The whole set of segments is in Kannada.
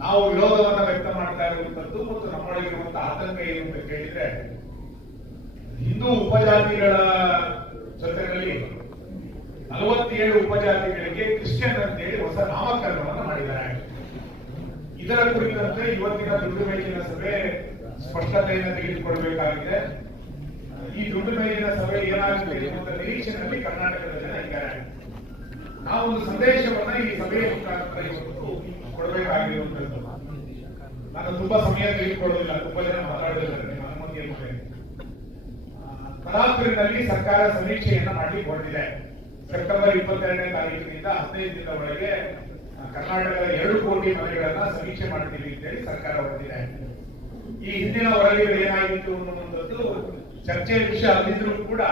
ನಾವು ವಿರೋಧವನ್ನು ವ್ಯಕ್ತ ಮಾಡ್ತಾ ಇರುವಂತದ್ದು ಮತ್ತು ನಮ್ಮೊಳಗಿರುವಂತಹ ಆತಂಕ ಏನು ಅಂತ ಕೇಳಿದ್ರೆ, ಹಿಂದೂ ಉಪಜಾತಿಗಳ ಜೊತೆಗಳಲ್ಲಿ ನಲವತ್ತೇಳು ಉಪಜಾತಿಗಳಿಗೆ ಕ್ರಿಶ್ಚಿಯನ್ ಅಂತೇಳಿ ಹೊಸ ನಾಮಕರಣವನ್ನು ಮಾಡಿದ್ದಾರೆ. ಇದರ ಕುರಿತಂತೆ ಇವತ್ತಿನ ದುಡ್ಡು ಮೇಲಿನ ಸಭೆ ಸ್ಪಷ್ಟತೆಯನ್ನು ತೆಗೆದುಕೊಳ್ಬೇಕಾಗಿದೆ. ಈ ದುಡ್ಡು ಮೇಲಿನ ಸಭೆ ಏನಾಗುತ್ತೆ ಎಂಬ ನಿರೀಕ್ಷೆಯಲ್ಲಿ ಕರ್ನಾಟಕದ ಜನ ಇದ್ದಾರೆ. ಒಂದು ಸಂದೇಶವನ್ನ ಈ ಸಭೆಯ ಮುಖಾಂತರ ಇವತ್ತು ಕೊಡಬೇಕಾಗಿರುವಂತದ್ದು ನಾನು ತುಂಬಾ ಸಮಯ ತೆಗೆದುಕೊಳ್ಳೋದಿಲ್ಲ ತುಂಬಾ ಜನ ಮಾತಾಡೋದಿಲ್ಲ ತಲಾಪುರಿನಲ್ಲಿ ಸರ್ಕಾರ ಸಮೀಕ್ಷೆಯನ್ನ ಮಾಡಿಕೊಂಡಿದೆ. ಹೊರಟಿದೆ ಸೆಪ್ಟೆಂಬರ್ ಇಪ್ಪತ್ತೆರಡನೇ ತಾರೀಕಿನಿಂದ ಹದಿನೈದು ದಿನದ ಒಳಗೆ ಕರ್ನಾಟಕದ ಎರಡು ಕೋಟಿ ಮನೆಗಳನ್ನ ಸಮೀಕ್ಷೆ ಮಾಡ್ತೀವಿ ಅಂತೇಳಿ ಸರ್ಕಾರ ಹೊಂದಿದೆ ಈ ಹಿಂದಿನ ವರದಿಗಳು ಏನಾಗಿತ್ತು ಅನ್ನುವಂಥದ್ದು ಚರ್ಚೆಯ ವಿಷಯ ಅಲ್ಲಿದ್ರು ಕೂಡ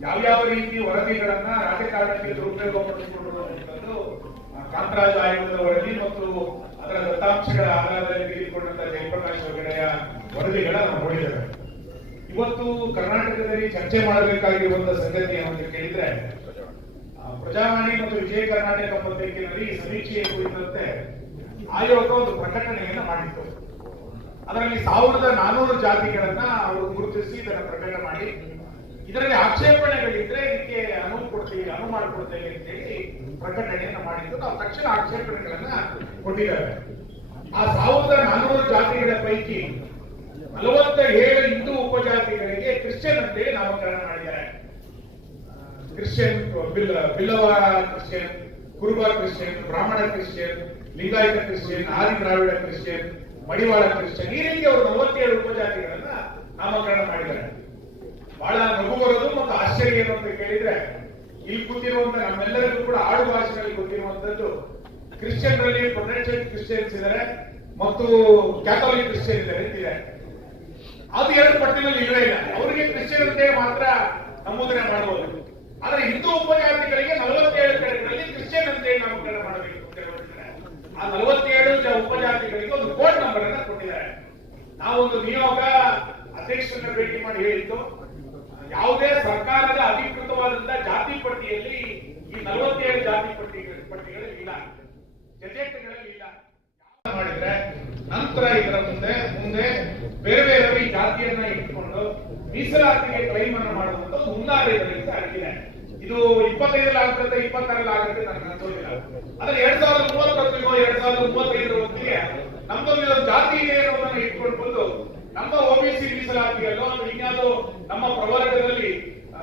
ಯಾವ್ಯಾವ ರೀತಿ ವರದಿಗಳನ್ನ ರಾಜಕಾರಣಕ್ಕೆ ದುರುಪಯೋಗಪಡಿಸಿಕೊಳ್ಳುವಂಥದ್ದು ಆ, ಕಾಂತರಾಜ್ ಆಯೋಗದ ವರದಿ ಮತ್ತು ಅದರ ದತ್ತಾಂಶಗಳ ಆಧಾರದಲ್ಲಿ ತೆಗೆದುಕೊಂಡಂತಹ ಜಯಪ್ರಕಾಶ್ ಹೆಗಡೆಯ ವರದಿಗಳ ನಾವು ನೋಡಿದ್ದೇವೆ. ಇವತ್ತು ಕರ್ನಾಟಕದಲ್ಲಿ ಚರ್ಚೆ ಮಾಡಬೇಕಾಗಿರುವಂತಹ ಸಂಗತಿ ಏನಂತ ಕೇಳಿದ್ರೆ ಪ್ರಜಾವಾಣಿ ಮತ್ತು ವಿಜಯ ಕರ್ನಾಟಕ ಪತ್ರಿಕೆಯಲ್ಲಿ ಸಮೀಕ್ಷೆಯ ಕುರಿತಂತೆ ಆಯೋಗ ಒಂದು ಪ್ರಕಟಣೆಯನ್ನು ಮಾಡಿತ್ತು. ಅದರಲ್ಲಿ ಸಾವಿರದ ನಾನೂರು ಜಾತಿಗಳನ್ನ ಅವರು ಗುರುತಿಸಿ ಇದನ್ನು ಪ್ರಕಟ ಮಾಡಿ, ಇದರಲ್ಲಿ ಆಕ್ಷೇಪಣೆಗಳಿದ್ರೆ ಇದಕ್ಕೆ ಅನುವು ಕೊಡ್ತೀವಿ, ಅನುವು ಮಾಡಿಕೊಡ್ತೇವೆ ಅಂತೇಳಿ ಪ್ರಕಟಣೆಯನ್ನ ಮಾಡಿದ್ದು, ನಾವು ತಕ್ಷಣ ಆಕ್ಷೇಪಣೆಗಳನ್ನ ಕೊಟ್ಟಿದ್ದಾರೆ. ಆ ಸಾವಿರದ ನಾನೂರು ಜಾತಿಗಳ ಪೈಕಿ ನಲವತ್ತ ಏಳು ಹಿಂದೂ ಉಪಜಾತಿಗಳಿಗೆ ಕ್ರಿಶ್ಚಿಯನ್ ಅಂತೇಳಿ ನಾಮಕರಣ ಮಾಡಿದ್ದಾರೆ. Christian, bill, Billava Christian, Kuruba Christian, Brahmana Christian, Lingayata Christian, Adi Dravida Christian, ಮಡಿವಾಳ ಕ್ರಿಶ್ಚಿಯನ್, ಈ ರೀತಿ ಅವರು ನಲವತ್ತೇಳು ಉಪಜಾತಿಗಳನ್ನ ನಾಮಕರಣ ಮಾಡಿದ್ದಾರೆ. ಬಹಳ ನಗು ಬರೋದು ಮತ್ತು ಆಶ್ಚರ್ಯ ಏನು ಅಂತ ಕೇಳಿದ್ರೆ ಇಲ್ಲಿ ಕೂತಿರುವಂತ ನಮ್ಮೆಲ್ಲರಿಗೂ ಕೂಡ ಆಡು ಭಾಷೆಗಳಲ್ಲಿ ಗೊತ್ತಿರುವಂತದ್ದು ಕ್ರಿಶ್ಚಿಯನ್ರಲ್ಲಿ ಪ್ರೊಟೆಸ್ಟೆಂಟ್ ಕ್ರಿಶ್ಚಿಯನ್ಸ್ ಇದ್ದಾರೆ ಮತ್ತು ಕ್ಯಾಥೋಲಿಕ್ ಕ್ರಿಶ್ಚಿಯನ್ ಇದ್ದಾರೆ ಅಂತಿದೆ ಅದು ಎರಡು ಪಟ್ಟಿನಲ್ಲಿ ಇಲ್ಲವೇ ಇಲ್ಲ. ಅವರಿಗೆ ಕ್ರಿಶ್ಚಿಯನ್ ಅಂತೇಳಿ ಮಾತ್ರ ನಮೂದನೆ ಮಾಡಬಹುದು ಆದ್ರೆ ಹಿಂದೂ ಉಪಜಾತಿಗಳಿಗೆ ನಲವತ್ತೇಳು ಕಡೆಗಳಲ್ಲಿ ಕ್ರಿಶ್ಚಿಯನ್ ಅಂತೇಳಿ ನಾಮಕರಣ ಮಾಡಬೇಕು ಅಂತ ಆ ನಲವತ್ತೇಳು ಉಪಜಾತಿಗಳಿಗೆ ಒಂದು ಕೋಡ್ ನಂಬರ್ ಅನ್ನ ಕೊಟ್ಟಿದ್ದಾರೆ. ನಾವೊಂದು ನಿಯೋಗ ಅಧ್ಯಕ್ಷರನ್ನ ಭೇಟಿ ಮಾಡಿ ಹೇಳಿದ್ದು ಯಾವುದೇ ಸರ್ಕಾರದ ಅಧಿಕೃತವಾದಂತಹ ಜಾತಿ ಪಟ್ಟಿಯಲ್ಲಿ ಈ ನಲವತ್ತೇಳು ಜಾತಿ ಪಟ್ಟಿಗಳು ಪಟ್ಟಿಗಳಲ್ಲಿ ಇಲ್ಲ ಗೆಜೆಟ್ಗಳಲ್ಲಿ ಇಲ್ಲ ಮಾಡಿದ್ರೆ ನಂತರ ಇದರ ಮುಂದೆ ಮುಂದೆ ಬೇರೆ ಬೇರೆ ಈ ಜಾತಿಯನ್ನ ಇಟ್ಕೊಂಡು ಮೀಸಲಾತಿಗೆ ಕ್ಲೈಮ್ ಅನ್ನು ಮಾಡುವಂತ ಹುನ್ನಾರ ಇದರಿಂದ ಆಗಿದೆ ಇದು ಇಪ್ಪತ್ತೈದರಲ್ಲಿ ಆಗುತ್ತೆ ಇಪ್ಪತ್ತಾರಲ್ಲಿ ಆಗುತ್ತೆ ನನಗೆ ಅನ್ಸೋದಿಲ್ಲ ಆದ್ರೆ ಎರಡ್ ಸಾವಿರದ ಮೂವತ್ತೊಂದಿಗೋ ಎರಡ್ ಸಾವಿರದ ಮೂವತ್ತೈದರ ಹೊತ್ತಿಗೆ ನಮ್ದೊಂದು ಜಾತಿ ಇದೆ ಅನ್ನೋದನ್ನ ಇಟ್ಕೊಂಡು ಬಂದು ನಮ್ಮ ಒಬಿಸಿ ಮೀಸಲಾತಿಯಲ್ಲೋ ಅಂದ್ರೆ ಇನ್ಯಾವುದೋ ನಮ್ಮ ಪ್ರವರ್ಗದಲ್ಲಿ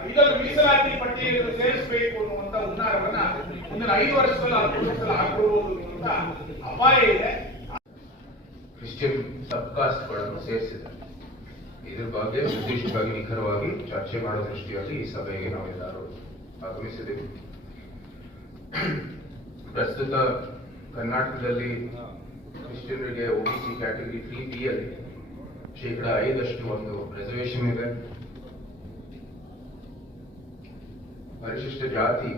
ಇದನ್ನು ಮೀಸಲಾತಿ ಪಟ್ಟಿಯನ್ನು ಸೇರಿಸಬೇಕು ಅನ್ನುವಂತ ಉನ್ನಾರವನ್ನ ಮುಂದಿನ ಐದು ವರ್ಷದಲ್ಲಿ ಹತ್ತು ವರ್ಷದಲ್ಲಿ ಆಗ್ಬೋದು ಅನ್ನುವಂತ ಅಪಾಯ ಇದೆ. ಕ್ರಿಶ್ಚಿಯನ್ ಸಬ್ಕಾಸ್ಟ್ಗಳನ್ನು ಸೇರಿಸಿದೆ ಇದ್ರ ಬಗ್ಗೆ ನಿರ್ದಿಷ್ಟವಾಗಿ ನಿಖರವಾಗಿ ಚರ್ಚೆ ಮಾಡೋ ದೃಷ್ಟಿಯಲ್ಲಿ ಈ ಸಭೆಗೆ ನಾವೆಲ್ಲರೂ ಆಗಮಿಸಿದ್ದೇವೆ ಪ್ರಸ್ತುತ ಕರ್ನಾಟಕದಲ್ಲಿ ಕ್ರಿಶ್ಚಿಯನ್ರಿಗೆ ಒಬಿಸಿ ಕ್ಯಾಟಗರಿ ಫ್ರೀ ಬಿ ಅಲ್ಲಿ ಶೇಕಡ ಐದಷ್ಟು ಒಂದು ರಿಸರ್ವೇಶನ್ ಇದೆ ಪರಿಶಿಷ್ಟ ಜಾತಿ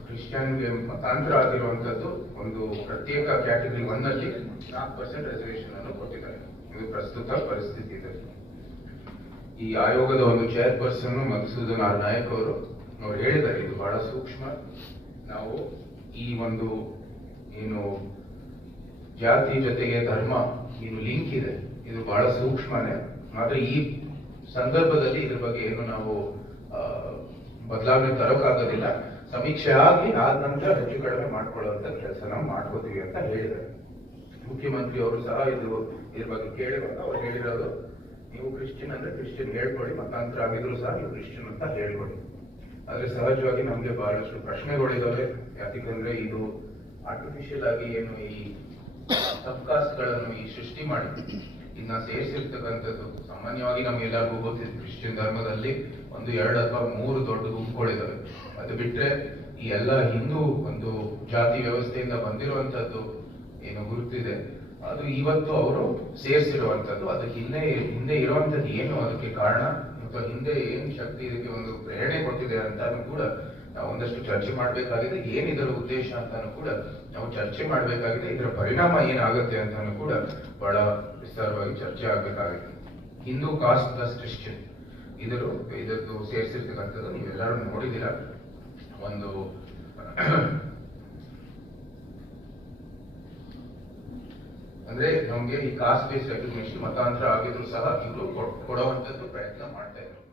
ಕ್ರಿಶ್ಚಿಯನ್ಗೆ ಮತಾಂತರ ಆಗಿರುವಂತದ್ದು ಒಂದು ಪ್ರತ್ಯೇಕ ಕ್ಯಾಟಗರಿ ಒನ್ ಅಲ್ಲಿ ನಾಲ್ಕು ಪರ್ಸೆಂಟ್ ರಿಸರ್ವೇಶನ್ ಅನ್ನು ಕೊಟ್ಟಿದ್ದಾರೆ ಇದು ಪ್ರಸ್ತುತ ಪರಿಸ್ಥಿತಿ ಇದೆ ಈ ಆಯೋಗದ ಒಂದು ಚೇರ್ಪರ್ಸನ್ ಮಧುಸೂದನ್ ಆರ್ ನಾಯಕ್ ಅವರು ಅವ್ರು ಹೇಳಿದ್ದಾರೆ ಇದು ಬಹಳ ಸೂಕ್ಷ್ಮ ನಾವು ಈ ಒಂದು ಏನು ಜಾತಿ ಜೊತೆಗೆ ಧರ್ಮ ಏನು ಲಿಂಕ್ ಇದೆ ಇದು ಬಹಳ ಸೂಕ್ಷ್ಮನೇ. ಆದ್ರೆ ಈ ಸಂದರ್ಭದಲ್ಲಿ ಇದ್ರ ಬಗ್ಗೆ ಏನು ನಾವು ಬದಲಾವಣೆ ತರೋಕ್ಕಾಗೋದಿಲ್ಲ ಸಮೀಕ್ಷೆ ಆಗಿ ಆದ ನಂತರ ಹೆಚ್ಚು ಕಡಿಮೆ ಮಾಡ್ಕೊಳ್ಳುವಂತ ಕೆಲಸ ನಾವು ಮಾಡ್ಕೋತೀವಿ ಅಂತ ಹೇಳಿದ್ದಾರೆ ಮುಖ್ಯಮಂತ್ರಿ ಅವರು ಸಹ ಇದು, ಇದ್ರ ಬಗ್ಗೆ ಕೇಳಿರುವಾಗ ಅವ್ರು ಹೇಳಿರೋದು, ನೀವು ಕ್ರಿಶ್ಚಿಯನ್ ಅಂದ್ರೆ ಕ್ರಿಶ್ಚಿಯನ್ ಹೇಳ್ಕೊಳ್ಳಿ, ಮತಾಂತರ ಆಗಿದ್ರು ಸಹ ನೀವು ಕ್ರಿಶ್ಚಿಯನ್ ಅಂತ ಹೇಳ್ಕೊಳ್ಳಿ. ಆದ್ರೆ ಸಹಜವಾಗಿ ನಮ್ಗೆ ಬಹಳಷ್ಟು ಪ್ರಶ್ನೆಗಳಿದಾವೆ. ಯಾಕಂದ್ರೆ ಇದು ಆರ್ಟಿಫಿಷಿಯಲ್ ಆಗಿ ಏನು ಈ ಸಬ್ಕಾಸ್ಟ್ಗಳನ್ನು ಈ ಸೃಷ್ಟಿ ಮಾಡಿ ಇನ್ನ ಸೇರಿಸಿರ್ತಕ್ಕಂಥದ್ದು ಸಾಮಾನ್ಯವಾಗಿ ನಮ್ಗೆಲ್ಲರಿಗೂ ಗೊತ್ತಿದೆ, ಕ್ರಿಶ್ಚಿಯನ್ ಧರ್ಮದಲ್ಲಿ ಒಂದು ಎರಡು ಅಥವಾ ಮೂರು ದೊಡ್ಡ ಗುಂಪುಗಳಿದಾವೆ. ಅದು ಬಿಟ್ರೆ ಈ ಎಲ್ಲ ಹಿಂದೂ ಒಂದು ಜಾತಿ ವ್ಯವಸ್ಥೆಯಿಂದ ಬಂದಿರುವಂತದ್ದು ಏನು ಗುರುತಿದೆ. ಅದು ಇವತ್ತು ಅವರು ಸೇರಿಸಿರುವಂತದ್ದು ಅದು ಹಿಂದೆ ಹಿಂದೆ ಇರುವಂತದ್ದು ಏನು, ಅದಕ್ಕೆ ಕಾರಣ ಅಥವಾ ಹಿಂದೆ ಏನ್ ಶಕ್ತಿ ಇದಕ್ಕೆ ಒಂದು ಪ್ರೇರಣೆ ಕೊಟ್ಟಿದೆ ಅಂತಾನು ಕೂಡ ನಾವು ಒಂದಷ್ಟು ಚರ್ಚೆ ಮಾಡಬೇಕಾಗಿದೆ. ಏನಿದರ ಉದ್ದೇಶ ಅಂತಾನು ಕೂಡ ನಾವು ಚರ್ಚೆ ಮಾಡಬೇಕಾಗಿದೆ. ಇದರ ಪರಿಣಾಮ ಏನಾಗುತ್ತೆ ಅಂತಾನು ಕೂಡ ಬಹಳ ವಿಸ್ತಾರವಾಗಿ ಚರ್ಚೆ ಆಗ್ಬೇಕಾಗಿದೆ. Hindu caste plus Christian. ಇದರು ಇದದ್ದು ಸೇರಿಸಿರ್ತಕ್ಕಂಥದ್ದು ನೀವೆಲ್ಲರೂ ನೋಡಿದ್ದೀರಾ. ಒಂದು ಅಂದ್ರೆ ನಮ್ಗೆ ಈ ಕಾಸ್ಟ್ ಬೇಸ್ ರೆಕಗ್ನೇಷನ್ ಮತಾಂತರ ಆಗಿದ್ರು ಸಹ ಇವರು ಕೊಡುವಂತದ್ದು ಪ್ರಯತ್ನ ಮಾಡ್ತಾ ಇದ್ದಾರೆ